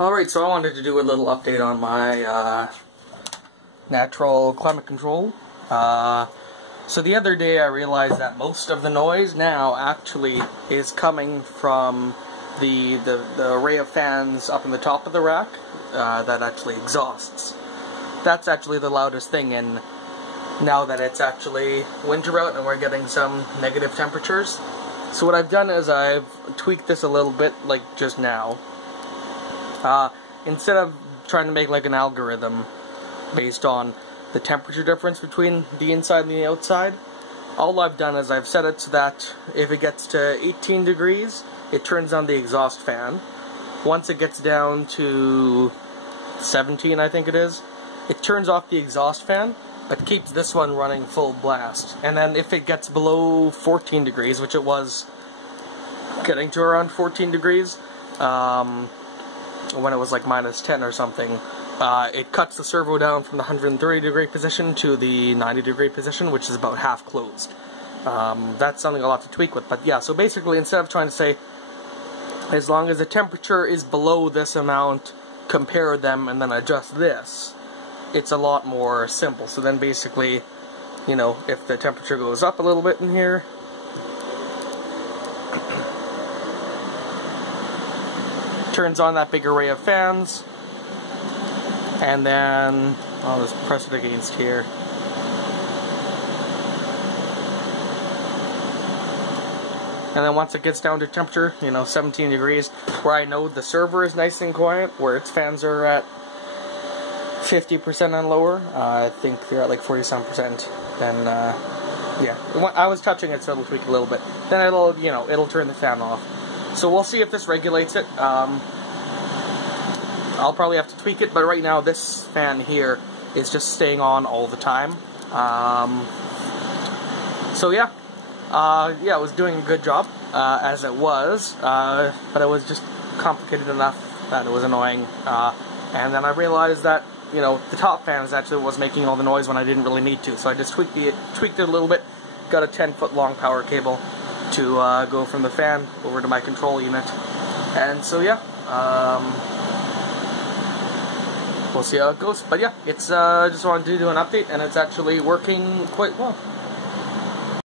Alright, so I wanted to do a little update on my natural climate control. So the other day I realized that most of the noise now actually is coming from the array of fans up in the top of the rack that actually exhausts. That's actually the loudest thing, and now that it's actually winter out and we're getting some negative temperatures. So what I've done is I've tweaked this a little bit, like just now. Instead of trying to make like an algorithm based on the temperature difference between the inside and the outside, all I've done is I've set it so that if it gets to 18 degrees, it turns on the exhaust fan. Once it gets down to 17, I think it is, it turns off the exhaust fan, but keeps this one running full blast. And then if it gets below 14 degrees, which it was getting to around 14 degrees, when it was like minus 10 or something, it cuts the servo down from the 130 degree position to the 90 degree position, which is about half closed. That's something I'll have to tweak with, but yeah, so basically instead of trying to say, as long as the temperature is below this amount, compare them and then adjust this, it's a lot more simple. So then basically, you know, if the temperature goes up a little bit in here, turns on that big array of fans, and then I'll just press it against here. And then once it gets down to temperature, you know, 17 degrees, where I know the server is nice and quiet, where its fans are at 50% and lower, I think they're at like 47%, then, yeah, I was touching it so it'll tweak a little bit. Then it'll, you know, it'll turn the fan off. So we'll see if this regulates it. I'll probably have to tweak it, but right now this fan here is just staying on all the time. So yeah, yeah, it was doing a good job, as it was, but it was just complicated enough that it was annoying. And then I realized that, you know, the top fan is actually what was making all the noise when I didn't really need to. So I just tweaked it a little bit, got a 10-foot long power cable to go from the fan over to my control unit. And so yeah, we'll see how it goes. But yeah, it's I just wanted to do an update, and it's actually working quite well.